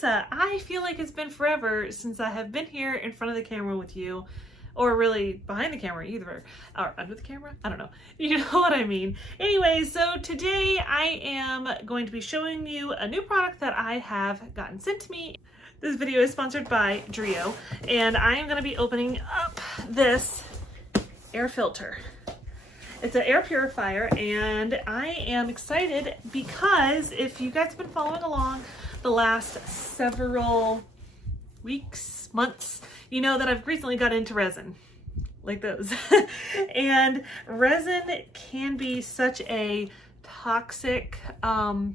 Theresa, I feel like it's been forever since I have been here in front of the camera with you, or really behind the camera either, or under the camera, I don't know. You know what I mean. Anyway, so today I am going to be showing you a new product that I have gotten sent to me. This video is sponsored by Dreo, and I am going to be opening up this air filter. It's an air purifier, and I am excited because if you guys have been following along the last several weeks, months, you know that I've recently got into resin, like those. And resin can be such a toxic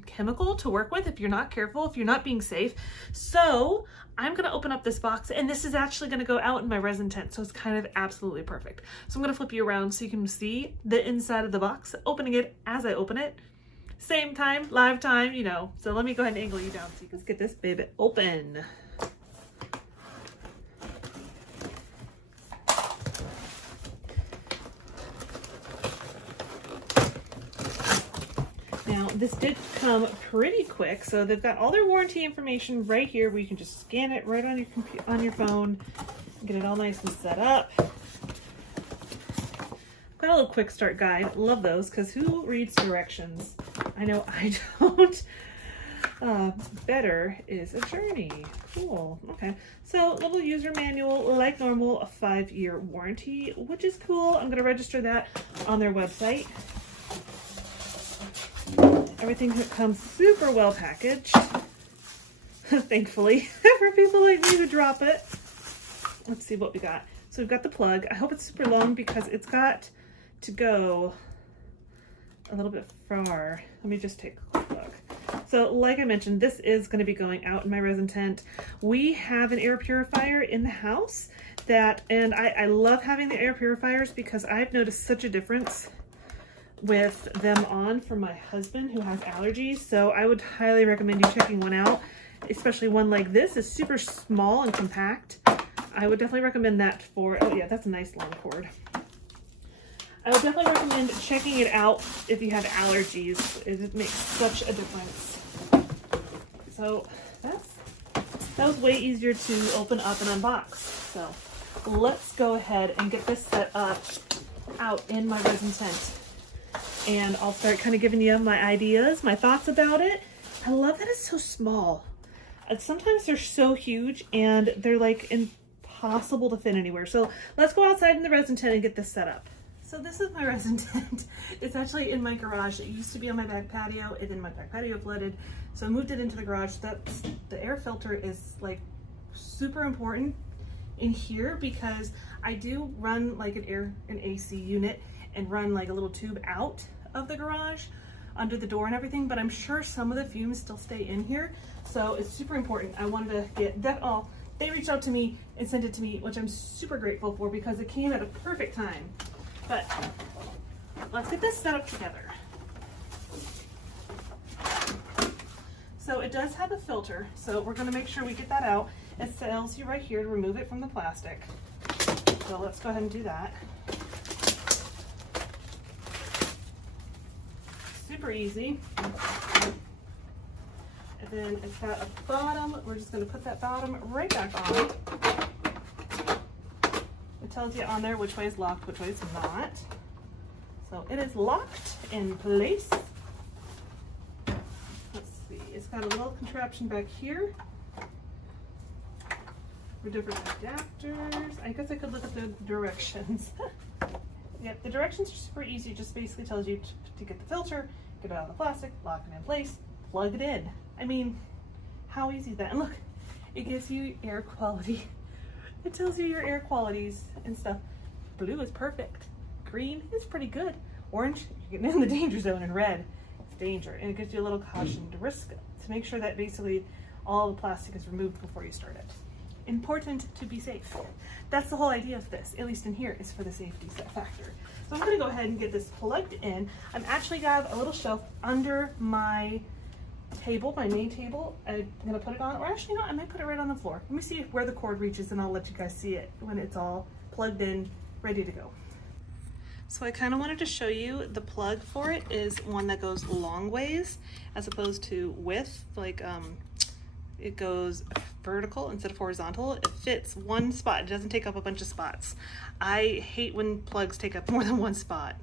chemical to work with if you're not careful, if you're not being safe. So I'm gonna open up this box, and this is actually gonna go out in my resin tent, so it's kind of absolutely perfect. So I'm gonna flip you around so you can see the inside of the box, opening it as I open it. Same time, live time, you know. So let me go ahead and angle you down so you can get this baby open. Now, this did come pretty quick, so they've got all their warranty information right here where you can just scan it right on your phone, get it all nice and set up. I've got a little quick start guide. Love those, because who reads directions? I know I don't. Better is a journey. Cool. Okay. So, little user manual, like normal, a 5-year warranty, which is cool. I'm going to register that on their website. Everything comes super well packaged, thankfully, for people like me who drop it. Let's see what we got. So we've got the plug. I hope it's super long because it's got to go a little bit far. Let me just take a quick look. So like I mentioned, this is going to be going out in my resin tent. We have an air purifier in the house and I love having the air purifiers because I've noticed such a difference with them on for my husband who has allergies. So I would highly recommend you checking one out, especially one like this is super small and compact. I would definitely recommend that for, oh yeah, that's a nice long cord. I would definitely recommend checking it out if you have allergies. It makes such a difference. So that was way easier to open up and unbox. So let's go ahead and get this set up out in my resin tent. And I'll start kind of giving you my ideas, my thoughts about it. I love that it's so small. Sometimes they're so huge and they're like impossible to fit anywhere. So let's go outside in the resin tent and get this set up. So this is my resin tent. It's actually in my garage. It used to be on my back patio, and then my back patio flooded. So I moved it into the garage. The air filter is like super important in here because I do run like an AC unit and run like a little tube out of the garage under the door and everything, but I'm sure some of the fumes still stay in here. So it's super important. I wanted to get that all. They reached out to me and sent it to me, which I'm super grateful for because it came at a perfect time. But let's get this set up together. So it does have a filter, so we're going to make sure we get that out. It tells you right here to remove it from the plastic. So let's go ahead and do that. Super easy. And then it's got a bottom. We're just going to put that bottom right back on. It tells you on there which way is locked, which way is not. So it is locked in place. Let's see. It's got a little contraption back here for different adapters. I guess I could look at the directions. Yep, the directions are super easy. It just basically tells you to get the filter, get it out of the plastic, lock it in place, plug it in. I mean, how easy is that? And look, it gives you air quality. It tells you your air qualities and stuff. Blue is perfect. Green is pretty good. Orange, you're getting in the danger zone, and red, it's danger. And it gives you a little caution to risk it, to make sure that basically all the plastic is removed before you start it. Important to be safe. That's the whole idea of this, at least in here, is for the safety factor. So I'm gonna go ahead and get this plugged in. I'm actually got a little shelf under my table, my main table. I'm gonna put it on, or actually no, I might put it right on the floor. Let me see where the cord reaches, and I'll let you guys see it when it's all plugged in, ready to go. So I kind of wanted to show you the plug for it is one that goes long ways as opposed to width, like It goes vertical instead of horizontal. It fits one spot. It doesn't take up a bunch of spots. I hate when plugs take up more than one spot.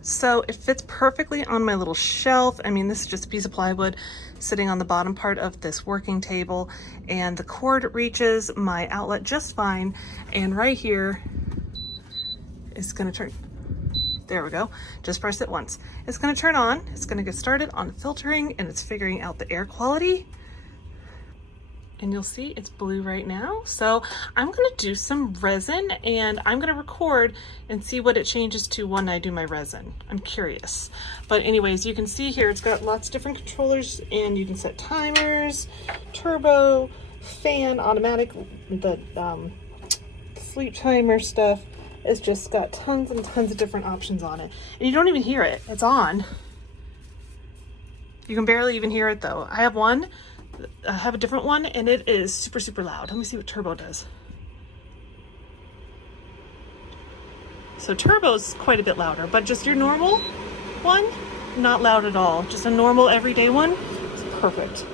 So it fits perfectly on my little shelf. I mean, this is just a piece of plywood sitting on the bottom part of this working table, and the cord reaches my outlet just fine. And right here is gonna turn, there we go, just press it once. It's gonna turn on, it's gonna get started on filtering, and it's figuring out the air quality. And you'll see it's blue right now. So I'm gonna do some resin, and I'm gonna record and see what it changes to when I do my resin. I'm curious. But anyways, you can see here, it's got lots of different controllers, and you can set timers, turbo, fan, automatic, the sleep timer stuff. It's just got tons and tons of different options on it. And you don't even hear it, it's on. You can barely even hear it though. I have a different one, and it is super, super loud. Let me see what turbo does. So turbo's quite a bit louder, but just your normal one, not loud at all. Just a normal everyday one, it's perfect.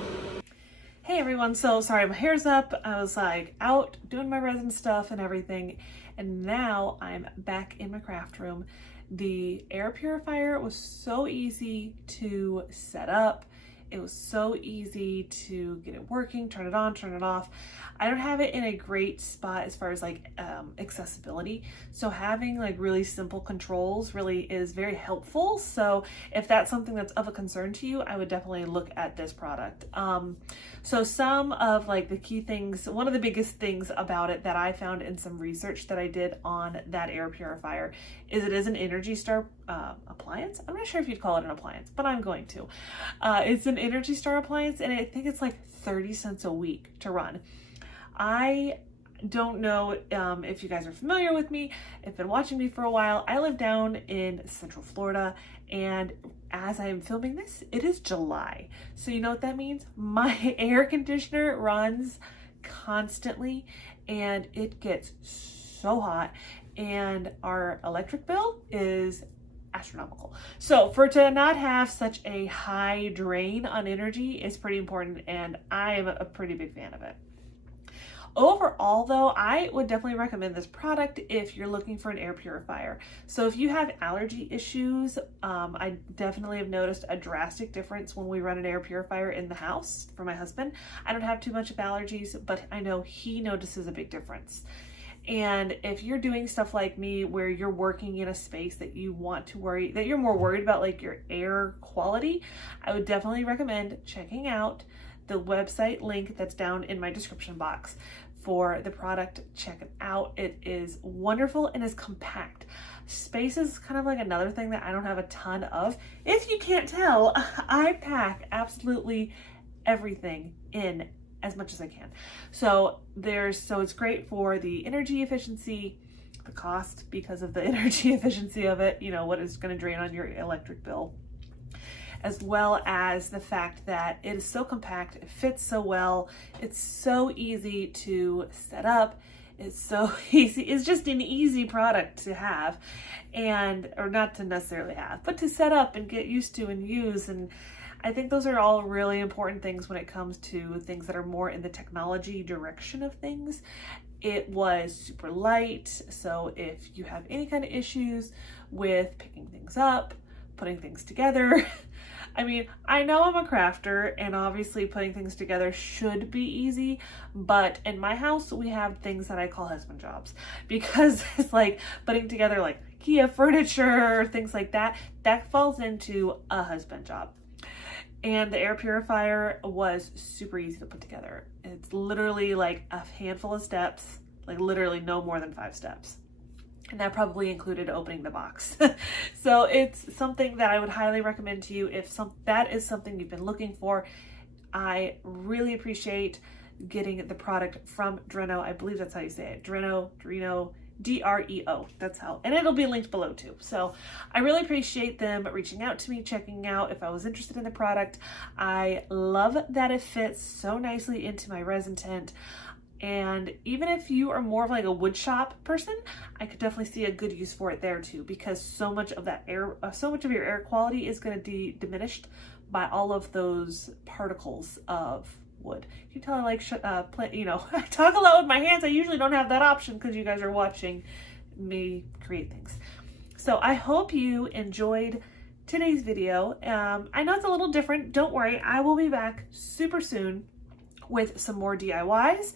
Hey everyone, so sorry, my hair's up. I was like out doing my resin stuff and everything, and now I'm back in my craft room. The air purifier was so easy to set up. It was so easy to get it working, turn it on, turn it off. I don't have it in a great spot as far as like accessibility. So having like really simple controls really is very helpful. So if that's something that's of a concern to you, I would definitely look at this product. So some of like the key things, one of the biggest things about it that I found in some research that I did on that air purifier is it is an Energy Star appliance. I'm not sure if you'd call it an appliance, but I'm going to. It's an Energy Star appliance, and I think it's like 30 cents a week to run. I don't know if you guys are familiar with me, if been watching me for a while. I live down in Central Florida, and as I am filming this, it is July. So you know what that means? My air conditioner runs constantly, and it gets so hot, and our electric bill is astronomical. So for to not have such a high drain on energy is pretty important, and I am a pretty big fan of it. Overall though, I would definitely recommend this product if you're looking for an air purifier. So if you have allergy issues, I definitely have noticed a drastic difference when we run an air purifier in the house for my husband. I don't have too much of allergies, but I know he notices a big difference. And if you're doing stuff like me where you're working in a space that you want to worry, that you're more worried about like your air quality, I would definitely recommend checking out the website link that's down in my description box for the product. Check it out. It is wonderful and is compact. Space is kind of like another thing that I don't have a ton of. If you can't tell, I pack absolutely everything in as much as I can. So it's great for the energy efficiency, the cost because of the energy efficiency of it, you know, what is going to drain on your electric bill, as well as the fact that it is so compact, it fits so well, it's so easy to set up, it's so easy, it's just an easy product to have, and or not to necessarily have, but to set up and get used to and use. And I think those are all really important things when it comes to things that are more in the technology direction of things. It was super light, so if you have any kind of issues with picking things up, putting things together, I mean, I know I'm a crafter, and obviously putting things together should be easy, but in my house, we have things that I call husband jobs, because it's like putting together like IKEA furniture, things like that, that falls into a husband job. And the air purifier was super easy to put together. It's literally like a handful of steps, like literally no more than 5 steps. And that probably included opening the box. So it's something that I would highly recommend to you if that is something you've been looking for. I really appreciate getting the product from Dreo. I believe that's how you say it. Dreo, Dreo. That's how, and it'll be linked below too. So I really appreciate them reaching out to me, checking out if I was interested in the product. I love that it fits so nicely into my resin tent. And even if you are more of like a wood shop person, I could definitely see a good use for it there too, because so much of that air, so much of your air quality is going to be diminished by all of those particles of wood. If you tell I like, I talk a lot with my hands. I usually don't have that option because you guys are watching me create things. So I hope you enjoyed today's video. I know it's a little different. Don't worry, I will be back super soon with some more DIYs,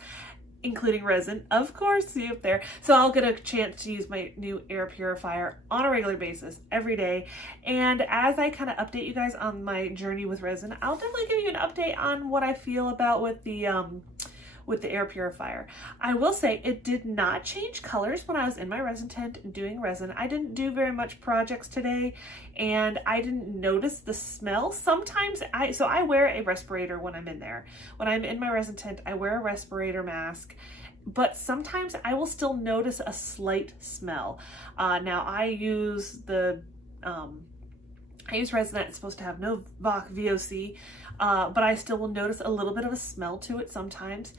including resin, of course, see up there. So I'll get a chance to use my new air purifier on a regular basis every day. And as I kind of update you guys on my journey with resin, I'll definitely give you an update on what I feel about with the air purifier. I will say it did not change colors when I was in my resin tent doing resin. I didn't do very much projects today, and I didn't notice the smell. Sometimes I wear a respirator when I'm in there. When I'm in my resin tent, I wear a respirator mask, but sometimes I will still notice a slight smell. Now I use resin that's supposed to have no VOC, but I still will notice a little bit of a smell to it sometimes.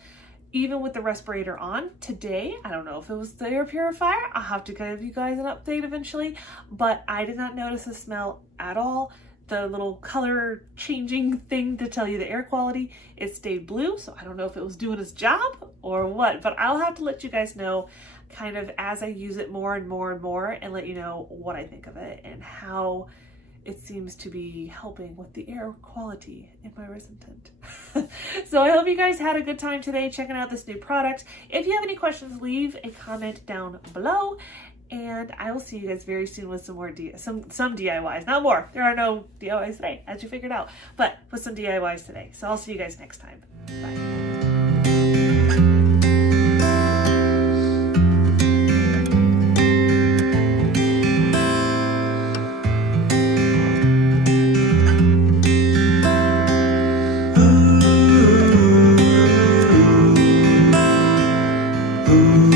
Even with the respirator on today, I don't know if it was the air purifier. I'll have to give you guys an update eventually, but I did not notice a smell at all. The little color changing thing to tell you the air quality, it stayed blue. So I don't know if it was doing its job or what, but I'll have to let you guys know kind of as I use it more and more and more, and let you know what I think of it and how it seems to be helping with the air quality in my resin tent. So I hope you guys had a good time today checking out this new product. If you have any questions, leave a comment down below, and I will see you guys very soon with some more some DIYs. Not more. There are no DIYs today, as you figured out, but with some DIYs today. So I'll see you guys next time. Bye. Ooh.